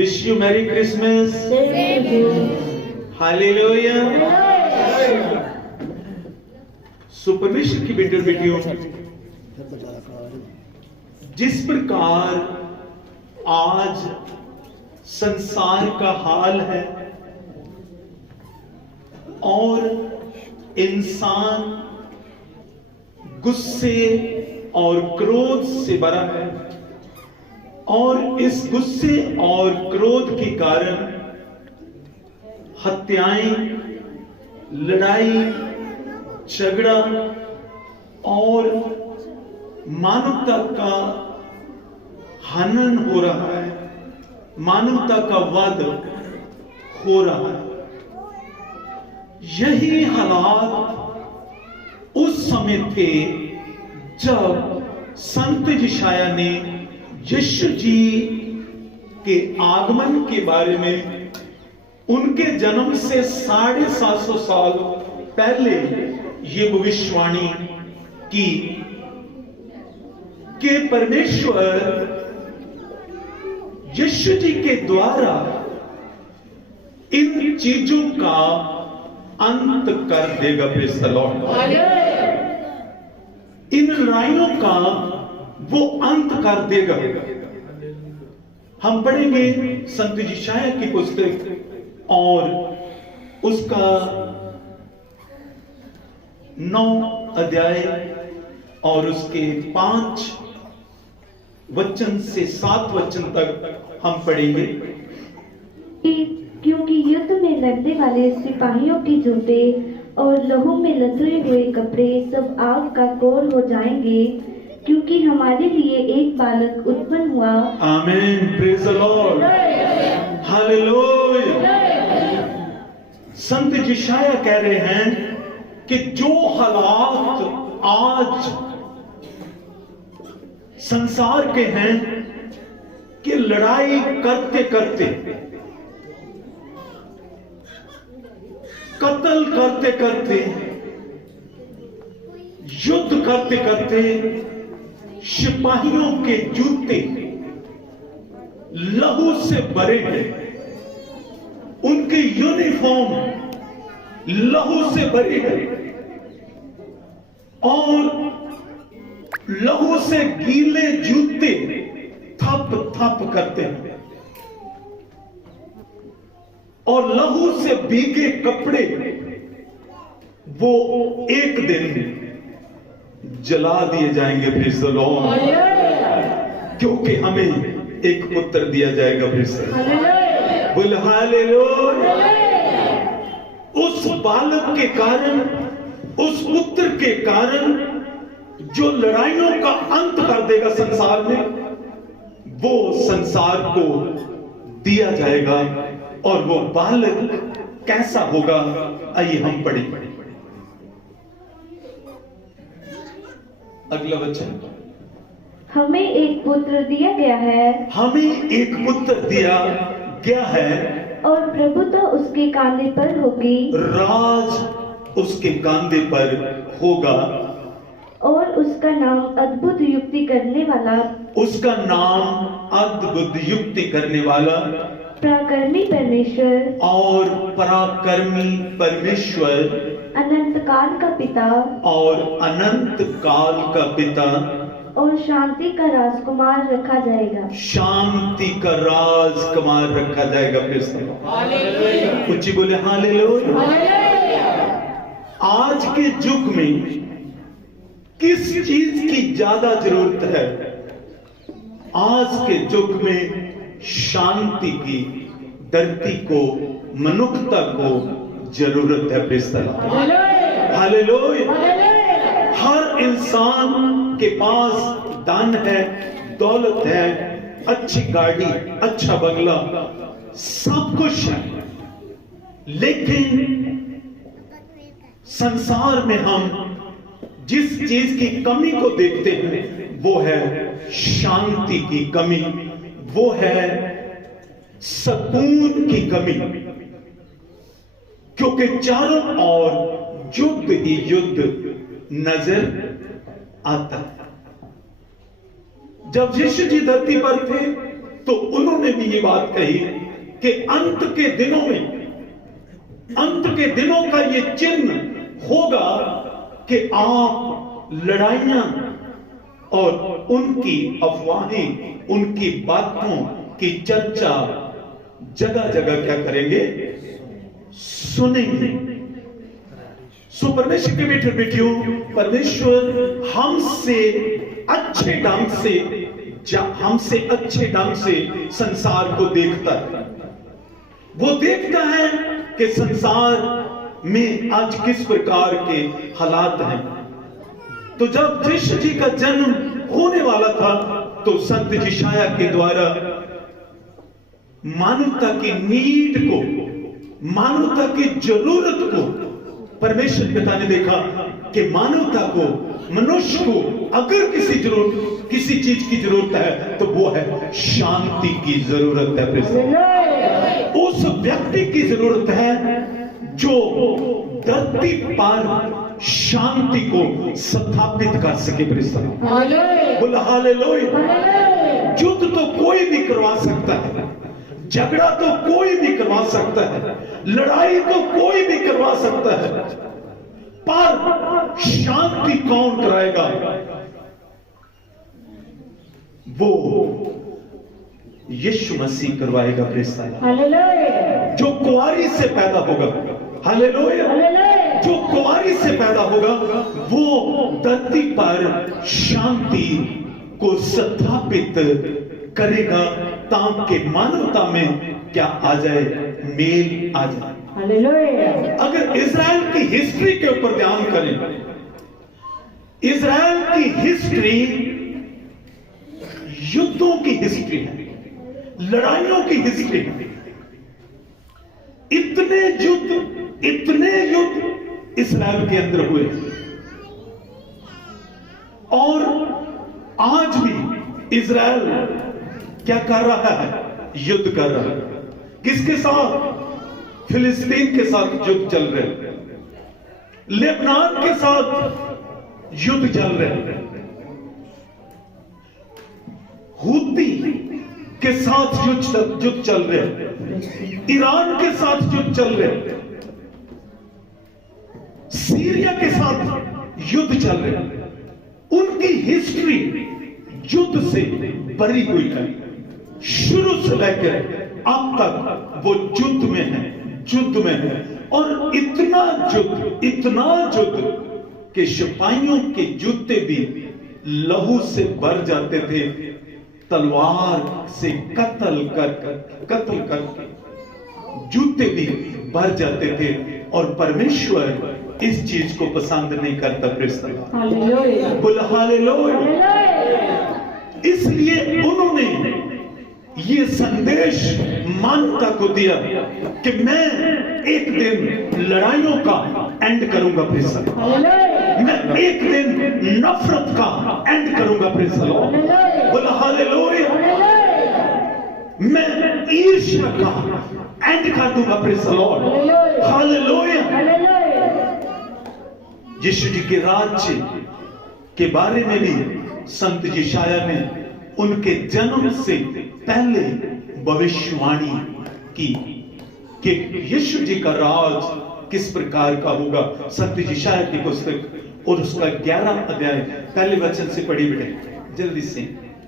Wish you Merry Christmas. Hallelujah. सो परमेश्वर की बेटे बेटियों, जिस प्रकार आज संसार का हाल है और इंसान गुस्से और क्रोध से भरा है, और इस गुस्से और क्रोध के कारण हत्याएं, लड़ाई, झगड़ा और मानवता का हनन हो रहा है, मानवता का वध हो रहा है। यही हालात उस समय थे जब संत यशायाह ने यीशु जी के आगमन के बारे में, उनके जन्म से 750 साल पहले ये भविष्यवाणी की कि परमेश्वर यीशु जी के द्वारा इन चीजों का अंत कर देगा। Praise the lord. इन लड़ाइयों का वो अंत कर देगा। हम पढ़ेंगे संत यशायाह की पुस्तक और उसका 9 अध्याय और उसके 5 वचन से 7 वचन तक हम पढ़ेंगे। क्योंकि युद्ध में लड़ने वाले सिपाहियों की जूते और लहू में लथड़े हुए कपड़े सब आग का कोर हो जाएंगे, क्योंकि हमारे लिए एक बालक उत्पन्न हुआ। आमीन। Praise the lord. हालेलुया। संत यशायाह कह रहे हैं कि जो हालात आज संसार के हैं कि लड़ाई करते करते, कत्ल करते करते, युद्ध करते करते, सिपाहियों के जूते लहू से भरे हैं, उनके यूनिफॉर्म लहू से भरे हैं और लहू से गीले जूते थप थप करते हैं और लहू से भीगे कपड़े वो एक दिन जला दिए जाएंगे। Praise the Lord. क्योंकि हमें एक पुत्र दिया जाएगा। Praise the lord. बोल हालेलुया। उस बालक के कारण, उस पुत्र के कारण जो लड़ाइयों का अंत कर देगा संसार में, वो संसार को दिया जाएगा। और वो बालक कैसा होगा, आइए हम पढ़ें। अगला वचन। हमें एक पुत्र दिया गया है, हमें एक पुत्र दिया गया है और प्रभुता उसके कांधे पर होगी, राज उसके कांधे पर होगा, और उसका नाम अद्भुत युक्ति करने वाला, उसका नाम अद्भुत युक्ति करने वाला, पराक्रमी परमेश्वर और पराक्रमी परमेश्वर, अनंत काल का पिता और अनंत काल का पिता, और शांति का राजकुमार रखा जाएगा। शांति का राजकुमार रखा जाएगा। Praise the Lord. ऊंची बोले हालेलुया। आज के युग में किस चीज की ज्यादा जरूरत है? आज के युग में शांति की, धरती को, मनुष्यता को जरूरत है। Praise the lord. हालेलुया। हर इंसान के पास धन है, दौलत है, अच्छी गाड़ी, अच्छा बंगला, सब कुछ है, लेकिन संसार में हम जिस चीज की कमी को देखते हैं वो है शांति की कमी, वो है सुकून की कमी। क्योंकि चारों ओर युद्ध ही युद्ध नजर आता है। जब यीशु जी धरती पर थे तो उन्होंने भी ये बात कही कि अंत के दिनों का ये चिन्ह होगा कि आप लड़ाइयां और उनकी अफवाहें, उनकी बातों की चर्चा जगह जगह क्या करेंगे, सुनेंगे। सो परमेश्वर के बेटे बेटियों, परमेश्वर हमसे अच्छे ढंग से संसार को देखता है। वो देखता है कि संसार में आज किस प्रकार के हालात हैं। तो जब यीशु जी का जन्म होने वाला था तो संत यशायाह के द्वारा मानवता की नीड को, मानवता की जरूरत को परमेश्वर पिता ने देखा कि मानवता को, मनुष्य को अगर किसी चीज की जरूरत है तो वो है शांति की जरूरत है। उस व्यक्ति की जरूरत है जो धरती पर शांति को स्थापित कर सके। बोला हालेलुया। युद्ध तो कोई भी करवा सकता है, झगड़ा तो कोई भी करवा सकता है, लड़ाई तो कोई भी करवा सकता है, पर शांति कौन कराएगा? वो यीशु मसीह करवाएगा। हालेलुया। जो कुंवारी से पैदा होगा, हालेलुया, जो कुंवारी से पैदा होगा वो धरती पर शांति को स्थापित करेगा ताकि मानवता में क्या आ जाए, मेल आ जाए। हालेलुया। अगर इजराइल की हिस्ट्री के ऊपर ध्यान करें, इजराइल की हिस्ट्री युद्धों की हिस्ट्री है, लड़ाइयों की हिस्ट्री है। इतने युद्ध इस्राएल के अंदर हुए और आज भी इजराइल क्या कर रहा है? युद्ध कर रहा है। किसके साथ? फिलिस्तीन के साथ युद्ध चल रहे हैं, लेबनान के साथ युद्ध चल रहे हैं, हूती के साथ युद्ध चल रहे हैं, ईरान के साथ युद्ध चल रहे हैं, सीरिया के साथ युद्ध चल रहे हैं। उनकी हिस्ट्री युद्ध से भरी हुई है। शुरू से लेकर अब तक वो युद्ध में है और इतना युद्ध कि सिपाहियों के जूते भी लहू से भर जाते थे, तलवार से कत्ल करके जूते भी भर जाते थे। और परमेश्वर इस चीज को पसंद नहीं करता। बोला हालेलुया। इसलिए उन्होंने ये संदेश मानवता को दिया कि मैं एक दिन लड़ाइयों का एंड करूंगा। मैं एक दिन नफरत का एंड करूंगा। बोला हालेलुया। मैं ईर्ष्या का एंड कर दूंगा। हालेलुया। यीशु जी के राज्य के बारे में भी संत यशायाह ने उनके जन्म से पहले भविष्यवाणी की कि यीशु जी का राज किस प्रकार का होगा। संत यशायाह की पुस्तक और उसका 11 अध्याय पहले वचन से पढ़ी बेटे जल्दी से।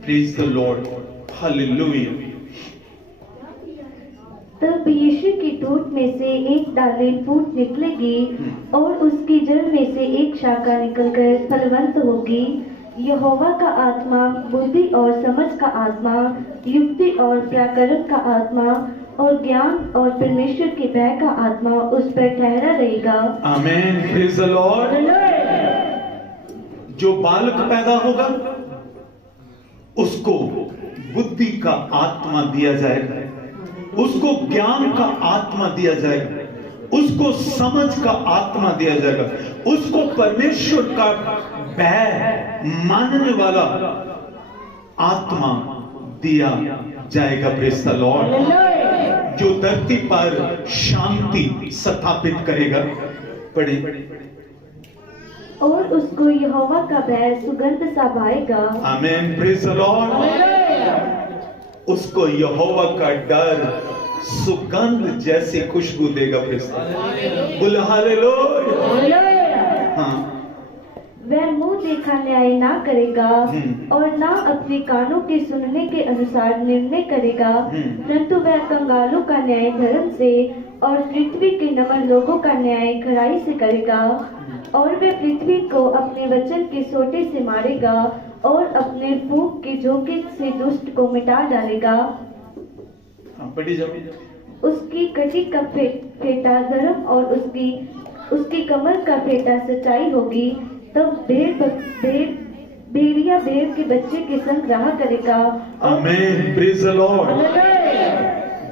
Praise the lord. हालेलुया। तब यीशु की टूट में से एक डाली फूट निकलेगी और उसकी जड़ में से एक शाखा निकलकर फलवंत होगी। यहोवा का आत्मा बुद्धि और समझ का आत्मा, युक्ति और व्याकरण का आत्मा और ज्ञान और परमेश्वर के भय का आत्मा उस पर ठहरा रहेगा। आमीन। Praise the Lord. जो बालक पैदा होगा उसको बुद्धि का आत्मा दिया जाएगा, उसको ज्ञान का आत्मा दिया जाएगा, उसको समझ का आत्मा दिया जाएगा, उसको परमेश्वर का भय मानने वाला आत्मा दिया जाएगा। Praise the Lord. जो धरती पर शांति स्थापित करेगा। पढ़े। और उसको यहोवा का भय सुगंध सा भाएगा। आमीन। Praise the Lord. उसको यहोवा का डर सुगंध जैसी खुशबू देगा। बोल हालेलुया। हाँ, वह मुंह देखा न्याय ना करेगा और ना अपने कानों के सुनने के अनुसार निर्णय करेगा, परंतु वह कंगालों का न्याय धर्म से और पृथ्वी के नम्र लोगों का न्याय खराई से करेगा। और वह पृथ्वी को अपने वचन के सोटे से मारेगा और अपने फूंक के झोंके से दुष्ट को मिटा डालेगा। पढ़ी जाओ। उसकी कटी का फेटा धर्म और उसकी कमर का फेटा सच्चाई होगी। तब भेड़िया भेड़ के बच्चे के संग रहा करेगा। आमीन, प्रेज द लॉर्ड।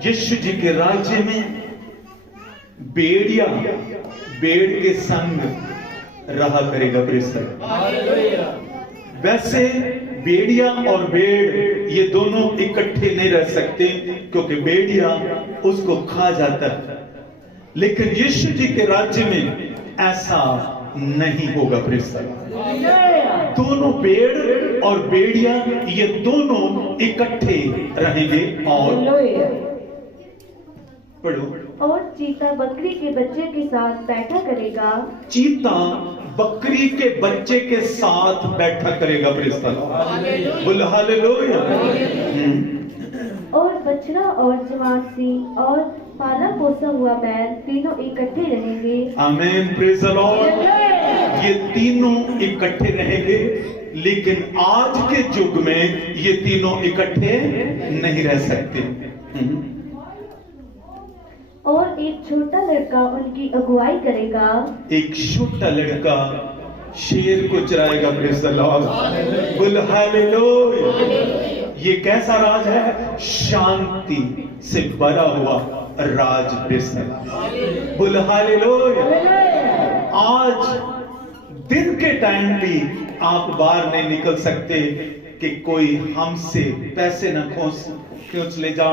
यीशु जी के राज्य में भेड़िया भेड़ के संग रहा करेगा। Praise the Lord. वैसे भेड़िया और भेड़ ये दोनों इकट्ठे नहीं रह सकते, क्योंकि भेड़िया उसको खा जाता है, लेकिन यीशु जी के राज्य में ऐसा नहीं होगा। Praise the Lord. दोनों भेड़ और भेड़िया ये दोनों इकट्ठे रहेंगे। और पढ़ो। और चीता बकरी के बच्चे के साथ बैठा करेगा। चीता बकरी के बच्चे के साथ बैठा करेगा। Praise the lord. बोल हालेलुया। और बछड़ा और जवासी और पाला पोसा हुआ बैल तीनों इकट्ठे रहेंगे। आमीन, प्रेज द लॉर्ड। ये तीनों इकट्ठे रहेंगे, लेकिन आज के युग में ये तीनों इकट्ठे नहीं रह सकते। और एक छोटा लड़का उनकी अगुवाई करेगा। एक छोटा लड़का शेर को चराएगा। Praise the lord. बोल हालेलुया। ये कैसा राज है? शांति से भरा हुआ राज। Praise the lord. बोल हालेलुया। आज दिन के टाइम भी आप बाहर नहीं निकल सकते कि कोई हमसे पैसे न खींच ले जा,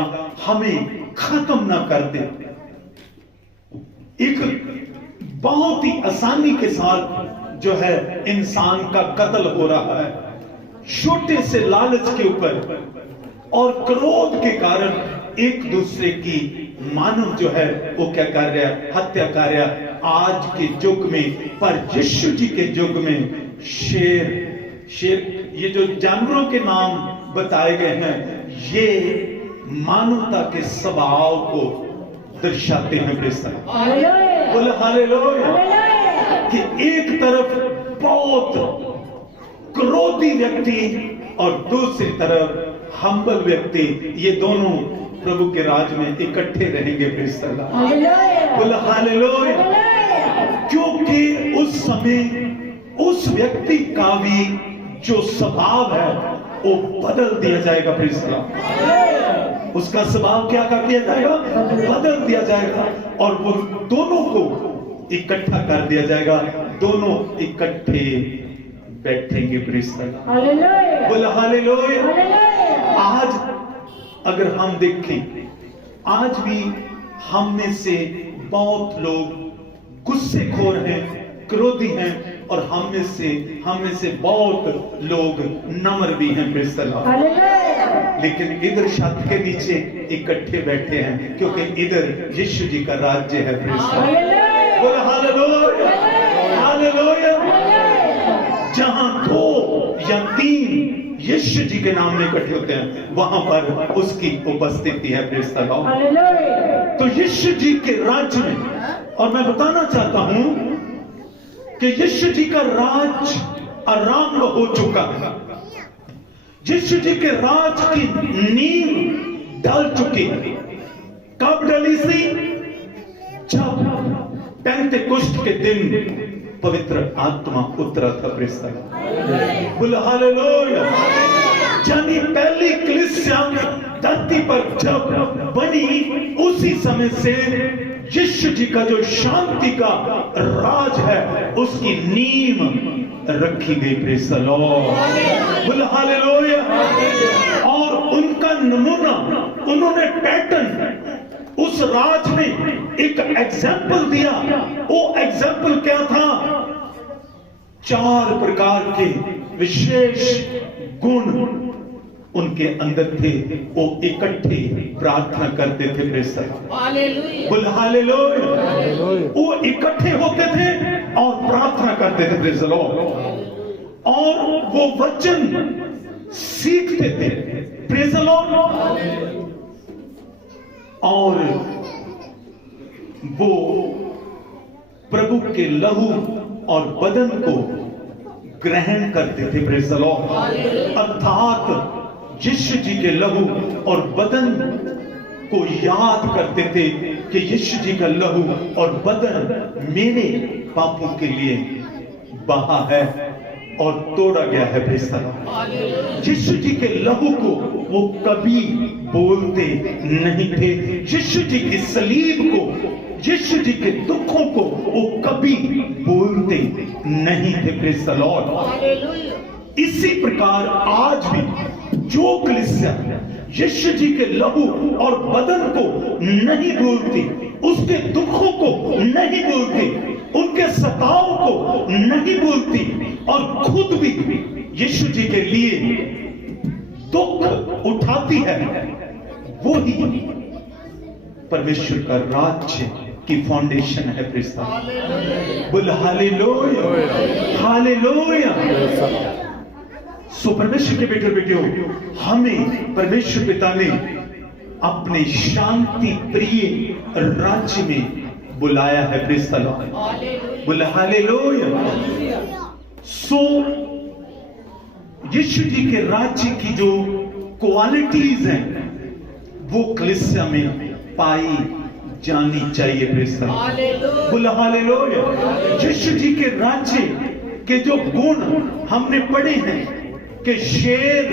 हमें खत्म ना कर दे। एक बहुत ही आसानी के साथ जो है इंसान का कत्ल हो रहा है, छोटे से लालच के ऊपर और क्रोध के कारण एक दूसरे की मानव जो है वो क्या कर रहा है? हत्या कर रहा है आज के युग में। पर यीशु जी के युग में शेर ये जो जानवरों के नाम बताए गए हैं, ये मानवता के स्वभाव को दर्शाते हैं। बोले हालेलुया। कि एक तरफ बहुत क्रोधी व्यक्ति और दूसरी तरफ हम्बल व्यक्ति, ये दोनों प्रभु के राज में इकट्ठे रहेंगे। बोले हालेलुया। क्योंकि उस समय उस व्यक्ति का भी जो स्वभाव है वो बदल दिया जाएगा। उसका स्वभाव क्या कर दिया जाएगा? बदल दिया जाएगा, और वो दोनों को इकट्ठा कर दिया जाएगा। दोनों इकट्ठे बैठेंगे। बोला हालेलुया। आज अगर हम देखें, आज भी हम में से बहुत लोग गुस्सेखोर हैं, क्रोधी हैं, और हम में से बहुत लोग नम्र भी हैं। लेकिन इधर छत के नीचे इकट्ठे बैठे हैं, क्योंकि इधर यीशु जी का राज्य है। बोला हालेलुया। हालेलुया। जहां 2 या 3 यीशु जी के नाम में इकट्ठे होते हैं, वहां पर उसकी उपस्थिति है। तो यीशु जी के राज्य में, और मैं बताना चाहता हूं कि यीशु जी का राज आरंभ हो चुका है। यीशु जी के राज की नींव डल चुकी है। कब डली सी? जब पेंतेकोस्त के दिन पवित्र आत्मा उतरा था। बोला हालेलुया। यानी पहली कलीसिया धरती पर जब बनी, उसी समय से यीशु जी का जो शांति का राज है उसकी नींव रखी गई। Praise the Lord. बोला हालेलुया। और उनका नमूना, उन्होंने पैटर्न उस राज में एक एग्जाम्पल दिया। वो एग्जाम्पल क्या था? 4 प्रकार के विशेष गुण उनके अंदर थे, वो इकट्ठे प्रार्थना करते थे। प्रेज़ द लॉर्ड, हालेलुया, बोल हालेलुया। वो इकट्ठे होते थे और प्रार्थना करते थे। प्रेज़ द लॉर्ड, और वो वचन सीखते थे। प्रेज़ द लॉर्ड, और वो प्रभु के लहू और बदन को ग्रहण करते थे। प्रेज़ द लॉर्ड, अर्थात यीशु जी के लहू और बदन को याद करते थे कि यीशु जी का लहू और बदन मेरे पापों के लिए बहा है और तोड़ा गया है। प्रेज़ द लॉर्ड, यीशु जी के लहू को वो कभी बोलते नहीं थे। यीशु जी की सलीब को, यीशु जी के दुखों को वो कभी बोलते नहीं थे। प्रेज़ द लॉर्ड, इसी प्रकार आज भी जो कलीसिया यीशु जी के लहू और बदन को नहीं बोलती, उसके दुखों को नहीं बोलती, उनके सताव को नहीं बोलती, और खुद भी यीशु जी के लिए दुख उठाती है, वो ही परमेश्वर का राज्य की फाउंडेशन है। प्रेज़ द लॉर्ड, बोल हालेलुया, हालेलुया। सो परमेश्वर के बेटे बेटियों, हमें परमेश्वर पिता ने अपने शांति प्रिय राज्य में बुलाया है। प्रेज़ द लॉर्ड, बोल हालेलुया। सो यीशु जी के राज्य की जो क्वालिटीज हैं वो कलीसिया में पाई जानी चाहिए। प्रेज़ द लॉर्ड, बोल हालेलुया। यीशु जी के राज्य के जो गुण हमने पढ़े हैं कि शेर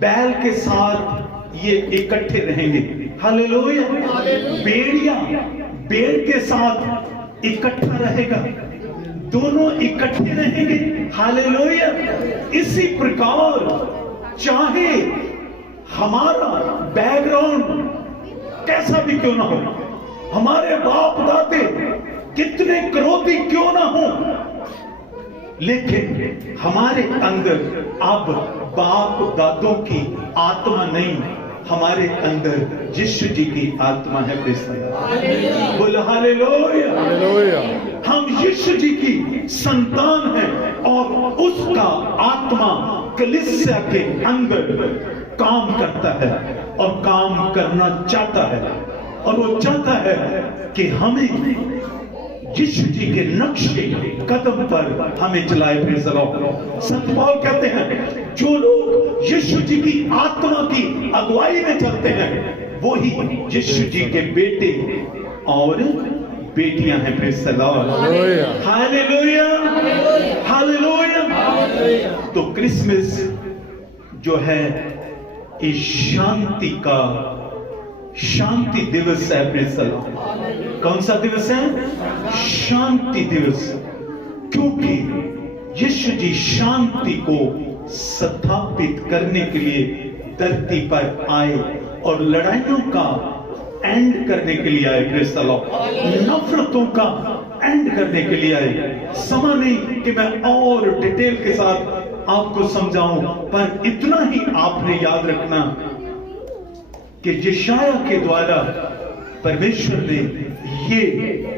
बैल के साथ ये इकट्ठे रहेंगे। हालेलुया। भेड़िया भेड़ के साथ इकट्ठा रहेगा, दोनों इकट्ठे रहेंगे। हालेलुया। इसी प्रकार चाहे हमारा बैकग्राउंड कैसा भी क्यों ना हो, हमारे बाप दादे कितने क्रोधी क्यों ना हो, लेकिन हमारे अंदर अब बाप दादों की आत्मा नहीं, हमारे अंदर यीशु जी की आत्मा है। बोल हालेलुया। हम यीशु जी की संतान हैं और उसका आत्मा कलीसिया के अंदर काम करता है और काम करना चाहता है, और वो चाहता है कि हमें यीशु जी के नक्शे कदम पर हमें चलाए। Praise the Lord. संत पौल कहते हैं जो लोग यीशु जी की आत्मा की अगुवाई में चलते हैं वो ही यीशु जी के बेटे और बेटियां हैं। Praise the lord. Hallelujah, hallelujah. तो क्रिसमस जो है इस शांति दिवस है। Praise the Lord. कौन सा दिवस है? शांति दिवस, क्योंकि यीशु जी शांति को स्थापित करने के लिए धरती पर आए और लड़ाइयों का एंड करने के लिए आए। Praise the Lord. नफरतों का एंड करने के लिए आए। समय नहीं कि मैं और डिटेल के साथ आपको समझाऊं, पर इतना ही आपने याद रखना कि यशाया के द्वारा परमेश्वर ने ये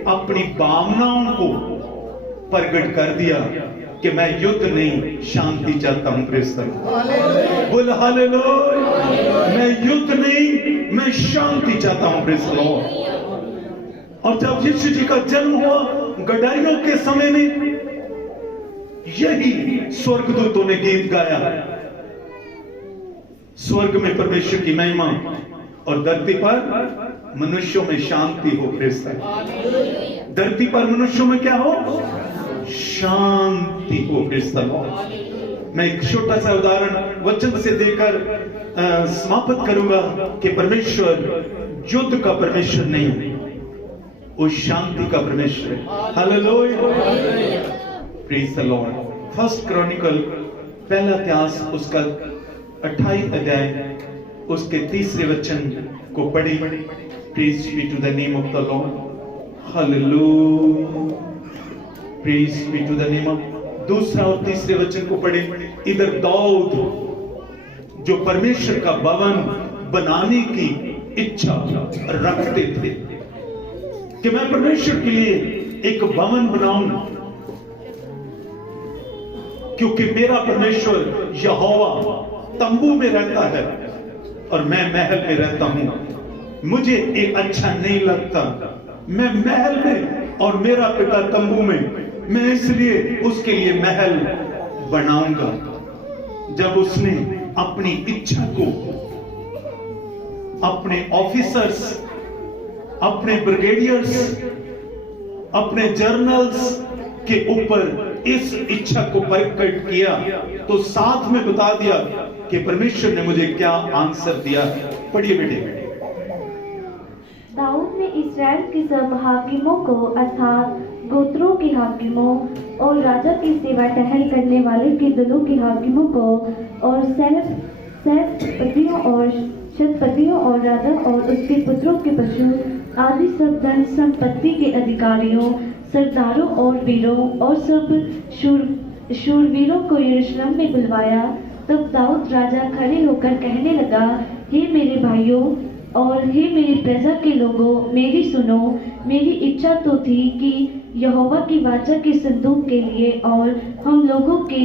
अपनी भावनाओं को प्रकट कर दिया कि मैं युद्ध नहीं शांति चाहता हूं। Praise the lord. बोल हालेलुया। मैं युद्ध नहीं, मैं शांति चाहता हूं। Praise the Lord. और जब यीशु जी का जन्म हुआ गडाइयों के समय में, यही स्वर्गदूतों ने गीत गाया, स्वर्ग में परमेश्वर की महिमा और धरती पर मनुष्यों में शांति हो। Praise the Lord. धरती पर मनुष्यों में क्या हो? शांति हो। Praise the Lord. मैं एक छोटा सा उदाहरण वचन से देकर समाप्त करूंगा कि परमेश्वर युद्ध का परमेश्वर नहीं, वो शांति का परमेश्वर है। Hallelujah. Praise the Lord. First Chronicle पहला इतिहास उसका 28 अध्याय उसके 3 वचन को पढ़ी। Praise be to the name of the lord. Hallelujah. Praise be to the name of. 2 और 3 वचन को पढ़े। इधर दाऊद जो परमेश्वर का भवन बनाने की इच्छा रखते थे कि मैं परमेश्वर के लिए एक भवन बनाऊं, क्योंकि मेरा परमेश्वर यहोवा तंबू में रहता है और मैं महल में रहता हूं। मुझे एक अच्छा नहीं लगता, मैं महल में और मेरा पिता तंबू में, मैं इसलिए उसके लिए महल बनाऊंगा। जब उसने अपनी इच्छा को अपने ऑफिसर्स, अपने ब्रिगेडियर्स, अपने जर्नल्स के ऊपर इस इच्छा को प्रकट किया, तो साथ में बता दिया कि परमेश्वर ने मुझे क्या आंसर दिया। पढ़िए बेटे। दाऊद ने इस्राएल के सब हाकिमों को अर्थात गोत्रों के हाकिमों और राजा की सेवा टहल करने वाले के दलों के हाकिमों को और सहस्त्रपतियों और शतपतियों और राजा और उसके पुत्रों के पशु आदि सब धन संपत्ति के अधिकारियों, सरदारों और वीरों और सब शूरवीरों को यरूशलेम में बुलवाया। तब दाऊद राजा खड़े होकर कहने लगा, हे मेरे भाइयों और हे मेरी प्रजा के लोगों, मेरी सुनो। मेरी इच्छा तो थी कि यहोवा की वाचा के संदूक के लिए और हम लोगों के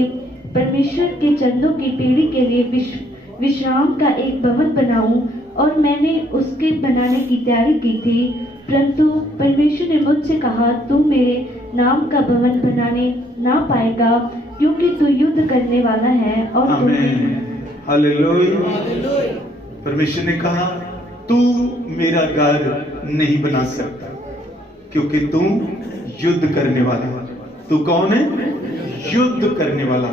परमेश्वर के चंदों की पीढ़ी के लिए विश्राम का एक भवन बनाऊं, और मैंने उसके बनाने की तैयारी की थी। परंतु परमेश्वर ने मुझसे कहा, तू मेरे नाम का भवन बनाने ना पाएगा, क्योंकि तू युद्ध करने वाला है और हालेलुया। परमेश्वर ने कहा, तू मेरा घर नहीं बना सकता, क्योंकि तू युद्ध करने वाला है। तू कौन है? युद्ध करने वाला।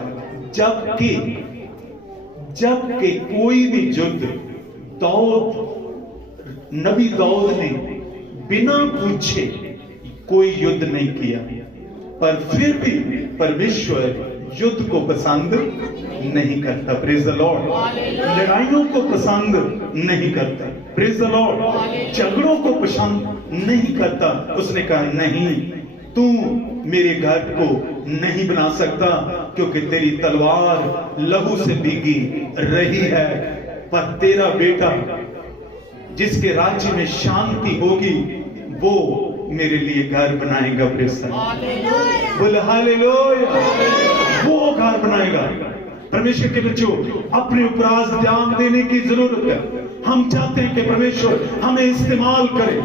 जबकि कोई भी युद्ध नबी दाऊद ने बिना पूछे कोई युद्ध नहीं किया, पर फिर भी परमेश्वर युद्ध को पसंद नहीं करता। Praise the Lord. लड़ाइयों को पसंद नहीं करता। Praise the Lord. झगड़ों को पसंद नहीं करता। उसने कहा, नहीं, तू मेरे घर को नहीं बना सकता, क्योंकि तेरी तलवार लहू से भीगी रही है, पर तेरा बेटा जिसके राज्य में शांति होगी वो मेरे लिए घर बनाएगा। बोले हालेलुया। वो घर बनाएगा। परमेश्वर के बच्चों, अपने ऊपर आज ध्यान देने की जरूरत है। हम चाहते हैं कि परमेश्वर हमें इस्तेमाल करे।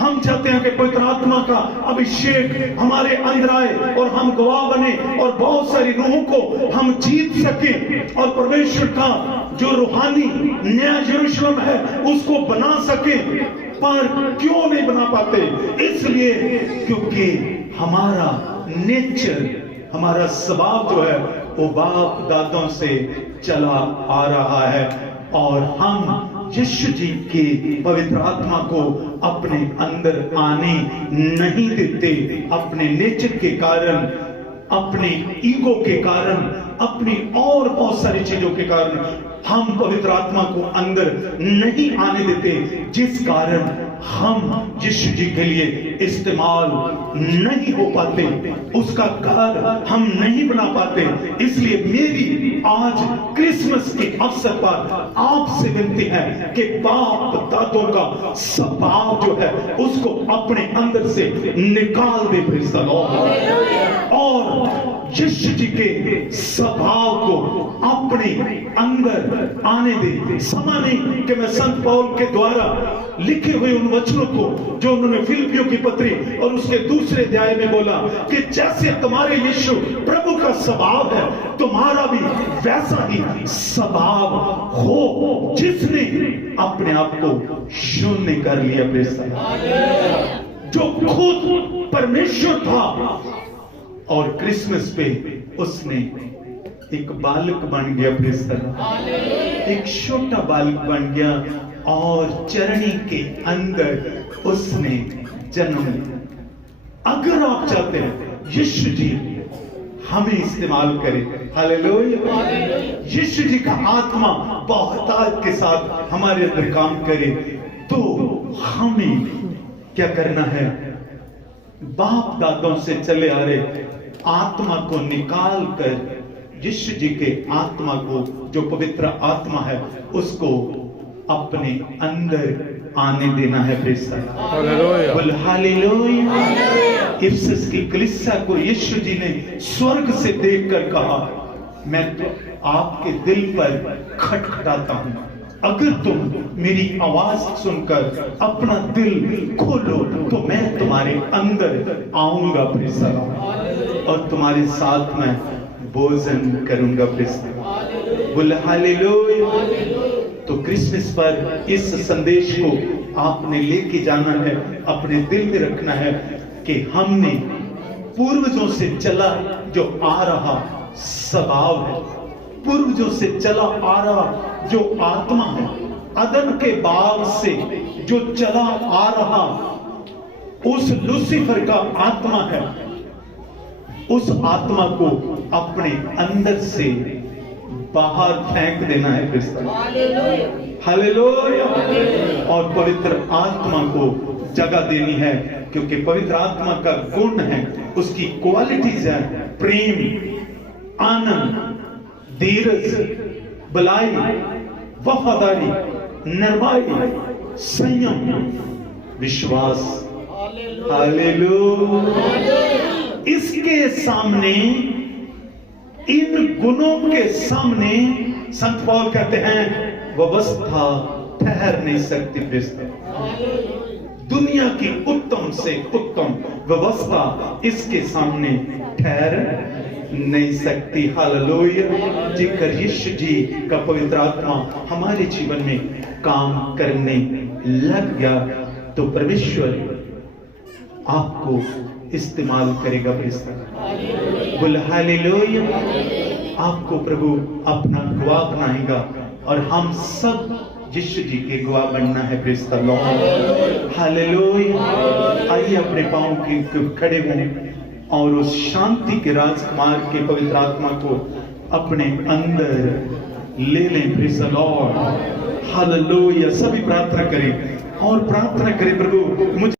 हम चाहते हैं कि पवित्र आत्मा का अभिषेक हमारे अंदर आए और हम गवाह बने और बहुत सारी रूहों को हम जीत सके, और परमेश्वर का जो रूहानी नया यरूशलेम है उसको बना सके। पर क्यों नहीं बना पाते? इसलिए क्योंकि हमारा नेचर, हमारा स्वभाव जो है वो बाप दादों से चला आ रहा है, और हम यीशु जी की पवित्र आत्मा को अपने अंदर आने नहीं देते। अपने नेचर के कारण, अपने ईगो के कारण, अपनी और बहुत सारी चीजों के कारण हम पवित्र आत्मा को अंदर नहीं आने देते, जिस कारण हम यीशु जी के लिए इस्तेमाल नहीं हो पाते, उसका घर हम नहीं बना पाते। इसलिए मेरी आज क्रिसमस के अवसर पर आपसे विनती है कि बाप दादों का स्वभाव जो है उसको अपने अंदर से निकाल दे, प्रेज़ द लॉर्ड, और यीशु जी के स्वभाव को अपने अंदर आने दे। समा नहीं कि मैं संत पौल के द्वारा लिखे हुए उन वचनों को जो उन्होंने फिलिपियों की पत्री और उसके दूसरे अध्याय में बोला कि जैसे तुम्हारे यीशु प्रभु का स्वभाव है, तुम्हारा भी वैसा ही स्वभाव हो, जिसने अपने आप को शून्य कर लिया, जो खुद परमेश्वर था, और क्रिसमस पे उसने एक बालक बन गया, एक छोटा बालक बन गया, और चरणी के अंदर उसने जन्म लिया। अगर आप चाहते हैं यीशु जी हमें इस्तेमाल करे, हालेलुया, यीशु जी का आत्मा बहुतायत के साथ हमारे अंदर काम करे, तो हमें क्या करना है? बाप दादों से चले आ रहे आत्मा को निकाल कर यीशु जी के आत्मा को, जो पवित्र आत्मा है, उसको अपने अंदर आने देना है। प्रेज़ द लॉर्ड, बोल हालेलुया। इफिसस की कलीसिया को यीशु जी ने स्वर्ग से देखकर कहा, मैं तो आपके दिल पर खटखटाता हूं, अगर तुम मेरी आवाज सुनकर अपना दिल खोलो तो मैं तुम्हारे अंदर आऊंगा प्रेज़ द लॉर्ड, और तुम्हारे साथ में भोजन करूंगा। प्रेज़ द लॉर्ड, बोल हालेलुया। तो क्रिसमस पर इस संदेश को आपने लेके जाना है, अपने दिल में रखना है कि हमने पूर्वजों से चला जो आ रहा स्वभाव है, पूर्वजों से चला आ रहा जो आत्मा है, अदन के बाग से जो चला आ रहा उस लूसीफर का आत्मा है, उस आत्मा को अपने अंदर से बाहर फेंक देना है। Praise the lord, hallelujah. और पवित्र आत्मा को जगह देनी है, क्योंकि पवित्र आत्मा का गुण है, उसकी क्वालिटीज है प्रेम, आनंद, धीरज, भलाई, वफादारी, नरमाई, संयम, विश्वास। हालेलुया। इसके सामने, इन गुणों के सामने संत पौल कहते हैं व्यवस्था ठहर नहीं सकती। प्रेज़ द लॉर्ड, दुनिया की उत्तम से उत्तम व्यवस्था इसके सामने ठहर नहीं सकती। हालेलुया। जिकर यीशु जी का पवित्र आत्मा हमारे जीवन में काम करने लग गया तो परमेश्वर आपको इस्तेमाल करेगा। प्रेज़ द लॉर्ड, बोल हालेलुया। आपको प्रभु अपना गवाह बनाएगा और हम सब यीशु जी के गवाह बनना है। Praise the lord, hallelujah. आइए अपने पांव के खड़े हों और उस शांति के राजकुमार के पवित्र आत्मा को अपने अंदर ले लें। Praise the lord, hallelujah. सभी प्रार्थना करें और प्रार्थना करें, प्रभु मुझे